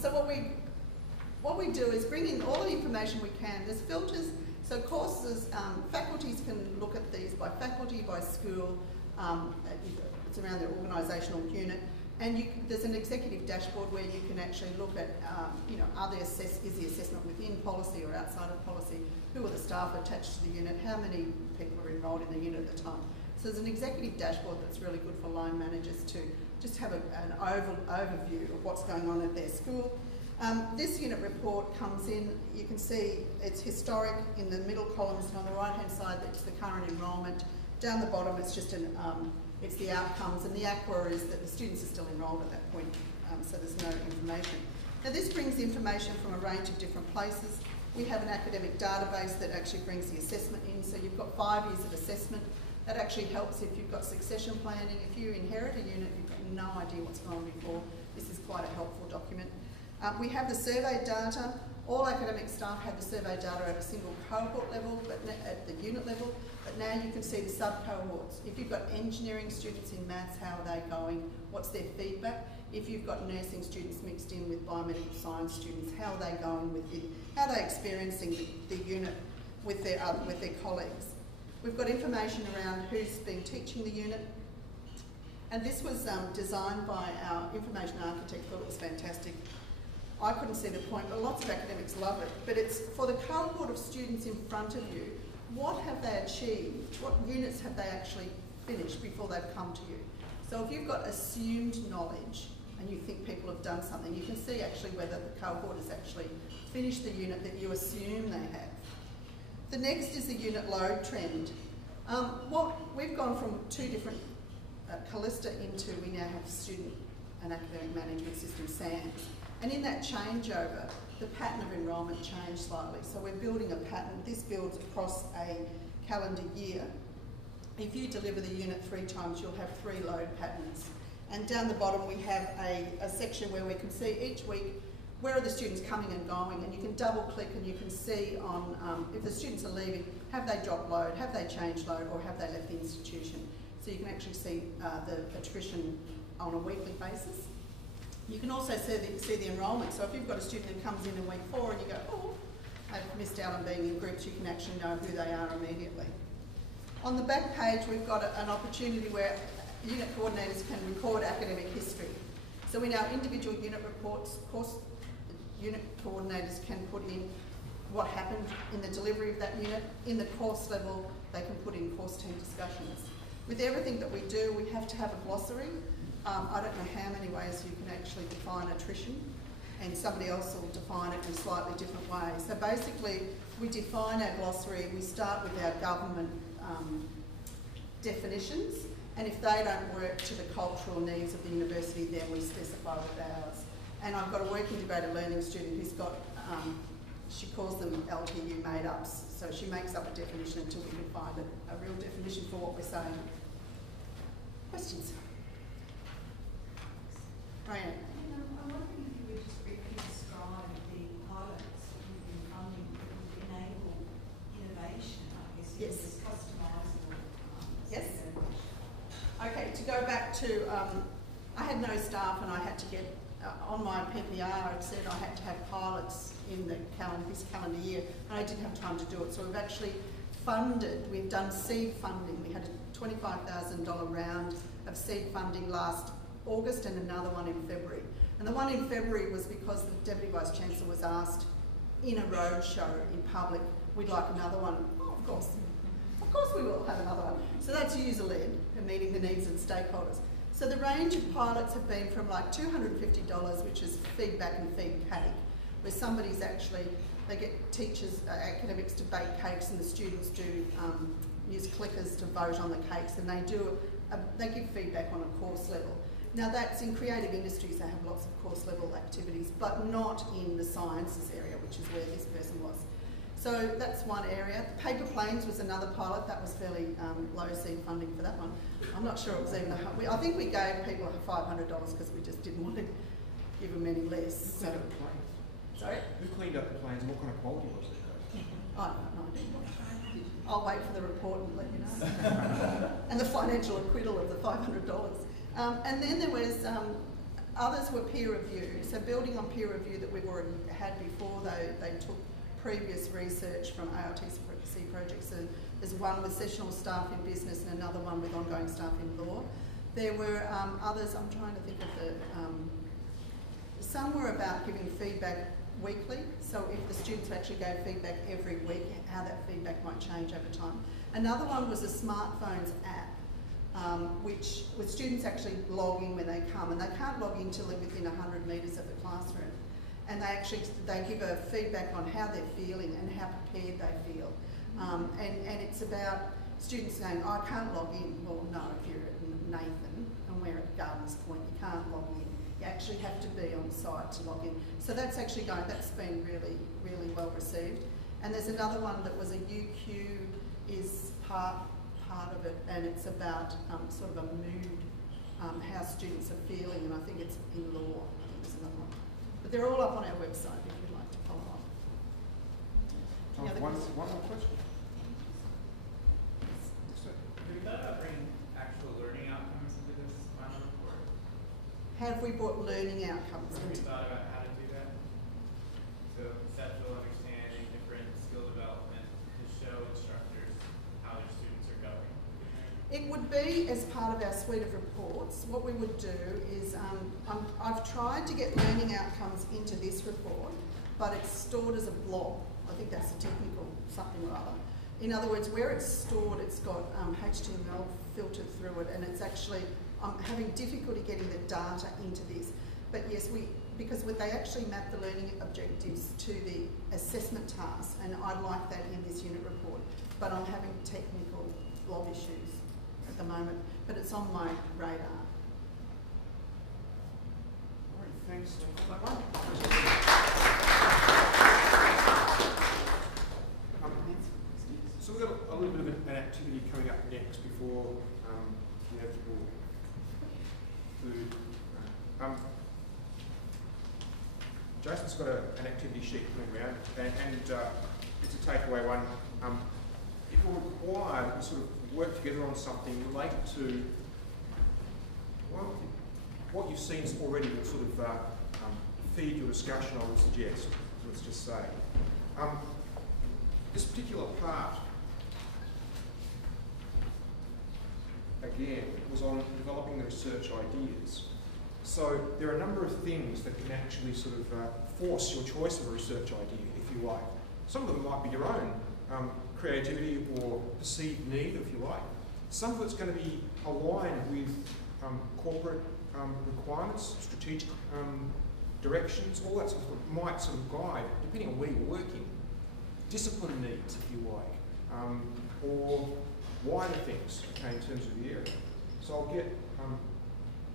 So what we do is bring in all the information we can. There's filters, so courses, faculties can look at these by faculty, by school, it's around their organisational unit, and there's an executive dashboard where you can actually look at, is the assessment within policy or outside of policy, who are the staff attached to the unit, how many people are enrolled in the unit at the time. So there's an executive dashboard that's really good for line managers to just have an overview of what's going on at their school. This unit report comes in, you can see it's historic in the middle columns, and on the right hand side it's the current enrolment. Down the bottom it's just it's the outcomes, and the aqua is that the students are still enrolled at that point, so there's no information. Now this brings information from a range of different places. We have an academic database that actually brings the assessment in, so you've got 5 years of assessment. That actually helps if you've got succession planning. If you inherit a unit, you've got no idea what's gone on before. This is quite a helpful document. We have the survey data. All academic staff have the survey data at a single cohort level, but at the unit level. But now you can see the sub-cohorts. If you've got engineering students in maths, how are they going? What's their feedback? If you've got nursing students mixed in with biomedical science students, how are they going with it? How are they experiencing the unit with their colleagues? We've got information around who's been teaching the unit. And this was designed by our information architect, thought it was fantastic. I couldn't see the point, but lots of academics love it. But it's for the cohort of students in front of you, what have they achieved? What units have they actually finished before they've come to you? So if you've got assumed knowledge and you think people have done something, you can see actually whether the cohort has actually finished the unit that you assume they have. The next is the unit load trend. We've gone from 2 different Callista into, we now have student and academic management system, SAMS. And in that changeover, the pattern of enrolment changed slightly. So we're building a pattern. This builds across a calendar year. If you deliver the unit 3 times, you'll have 3 load patterns. And down the bottom, we have a section where we can see each week where are the students coming and going, and you can double click and you can see on if the students are leaving, have they dropped load, have they changed load, or have they left the institution. So you can actually see the attrition on a weekly basis. You can also see the enrolment. So if you've got a student who comes in week 4 and you go, oh, they've missed out on being in groups, you can actually know who they are immediately. On the back page, we've got an opportunity where unit coordinators can record academic history. So in our individual unit reports, course unit coordinators can put in what happened in the delivery of that unit. In the course level, they can put in course team discussions. With everything that we do, we have to have a glossary. I don't know how many ways you can actually define attrition, and somebody else will define it in a slightly different way. So basically, we define our glossary, we start with our government definitions, and if they don't work to the cultural needs of the university, then we specify with ours. And I've got a work integrated learning student who's got, she calls them LTU made-ups, so she makes up a definition until we can find a real definition for what we're saying. Questions? Ryan? I'm wondering if you would just briefly describe the pilots you've been funding that would enable innovation, I guess, in this customisable Yes. Okay, to go back to, I had no staff and I had to get, on my PPR it said I had to have pilots in the this calendar year, and I didn't have time to do it. So we've actually funded, we've done seed funding. We had a $25,000 round of seed funding last August and another one in February. And the one in February was because the Deputy Vice Chancellor was asked in a roadshow in public, we'd like another one. Oh, of course we will have another one. So that's user-led and meeting the needs of the stakeholders. So the range of pilots have been from like $250, which is feedback and feed cake, where somebody's actually, they get teachers, academics to bake cakes, and the students do use clickers to vote on the cakes, and they give feedback on a course level. Now that's in creative industries, they have lots of course level activities, but not in the sciences area, which is where this person was. So that's one area. Paper planes was another pilot. That was fairly low seed funding for that one. I'm not sure it was even I think we gave people $500 because we just didn't want to give them any less. Who cleaned up the planes? Sorry? Who cleaned up the planes? What kind of quality was it? I don't know. I'll wait for the report and let you know. And the financial acquittal of the $500. And then there was Others were peer review, so building on peer review that we've already had before. They took previous research from ARTC projects. So there's one with sessional staff in business and another one with ongoing staff in law. There were others, I'm trying to think of the, some were about giving feedback weekly, so if the students actually gave feedback every week, how that feedback might change over time. Another one was a smartphones app, which with students actually log in when they come, and they can't log in until they're within 100 metres of the classroom. And they give a feedback on how they're feeling and how prepared they feel. And it's about students saying, oh, I can't log in. Well, no, if you're at Nathan and we're at Gardens Point, you can't log in. You actually have to be on site to log in. So that's actually that's been really, really well received. And there's another one that was a UQ is part of it, and it's about sort of a mood, how students are feeling, and I think it's in law. I think there's another one. But they're all up on our website if you'd like to follow up. One more question. Have you thought about bringing actual learning outcomes into this final report? Have we brought learning outcomes Have you into? thought about how to do that? So conceptual understanding, different skill development to show instructors how their students are going. It would be as part of our suite of reports. What we would do is, I've tried to get learning outcomes into this report, but it's stored as a blob. I think that's a technical something or other. In other words, where it's stored, it's got HTML filtered through it, and it's actually, I'm having difficulty getting the data into this. But yes, because they actually map the learning objectives to the assessment tasks, and I'd like that in this unit report. But I'm having technical blob issues at the moment, but it's on my radar. All right, thanks. So we've got a little bit of an activity coming up next before the inevitable food. Jason's got an activity sheet coming around, and it's a takeaway one. It will require that we sort of work together on something related to, well, what you've seen already will sort of feed your discussion, I would suggest. Let's just say. This particular part, again, was on developing the research ideas. So there are a number of things that can actually sort of force your choice of a research idea, if you like. Some of them might be your own creativity or perceived need, if you like. Some of it's going to be aligned with corporate requirements, strategic directions, all that sort of might sort of guide, depending on where you're working. Discipline needs, if you like, or wider things, okay, in terms of the area. So I'll get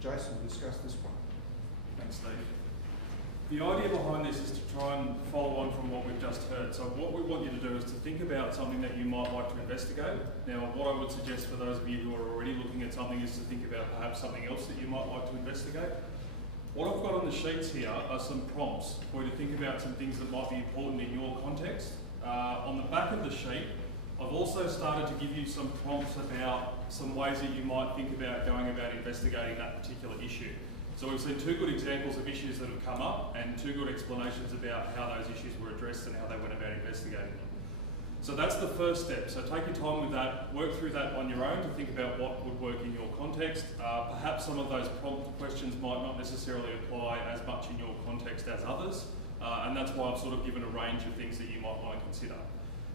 Jason to discuss this one. Thanks, Steve. The idea behind this is to try and follow on from what we've just heard. So what we want you to do is to think about something that you might like to investigate. Now, what I would suggest for those of you who are already looking at something is to think about perhaps something else that you might like to investigate. What I've got on the sheets here are some prompts for you to think about some things that might be important in your context. On the back of the sheet, I've also started to give you some prompts about some ways that you might think about going about investigating that particular issue. So we've seen two good examples of issues that have come up and two good explanations about how those issues were addressed and how they went about investigating them. So that's the first step. So take your time with that, work through that on your own to think about what would work in your context. Perhaps some of those prompt questions might not necessarily apply as much in your context as others. And that's why I've sort of given a range of things that you might want to consider.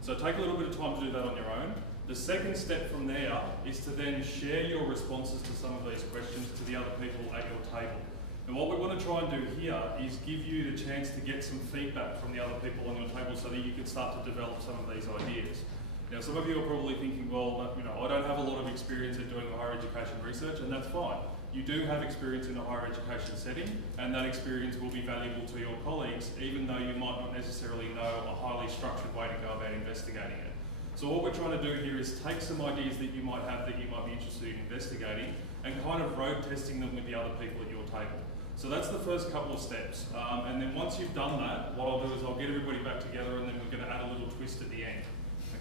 So take a little bit of time to do that on your own. The second step from there is to then share your responses to some of these questions to the other people at your table. And what we want to try and do here is give you the chance to get some feedback from the other people on your table so that you can start to develop some of these ideas. Now, some of you are probably thinking, well, you know, I don't have a lot of experience in doing higher education research, and that's fine. You do have experience in a higher education setting, and that experience will be valuable to your colleagues, even though you might not necessarily know a highly structured way to go about investigating it. So what we're trying to do here is take some ideas that you might have that you might be interested in investigating and kind of road testing them with the other people at your table. So that's the first couple of steps. And then once you've done that, what I'll do is I'll get everybody back together and then we're going to add a little twist at the end.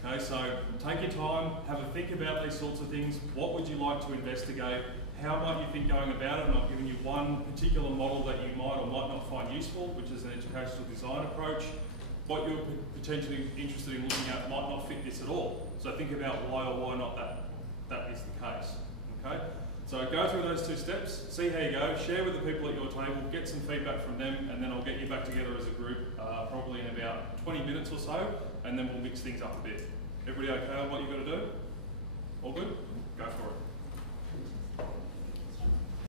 Okay, so take your time, have a think about these sorts of things. What would you like to investigate? how might you think going about it? I'm not giving you one particular model that you might or might not find useful, which is an educational design approach. What you're potentially interested in looking at might not fit this at all. So think about why or why not that is the case, okay? So go through those 2 steps, see how you go, share with the people at your table, get some feedback from them, and then I'll get you back together as a group probably in about 20 minutes or so, and then we'll mix things up a bit. Everybody okay on what you've got to do? All good? Go for it.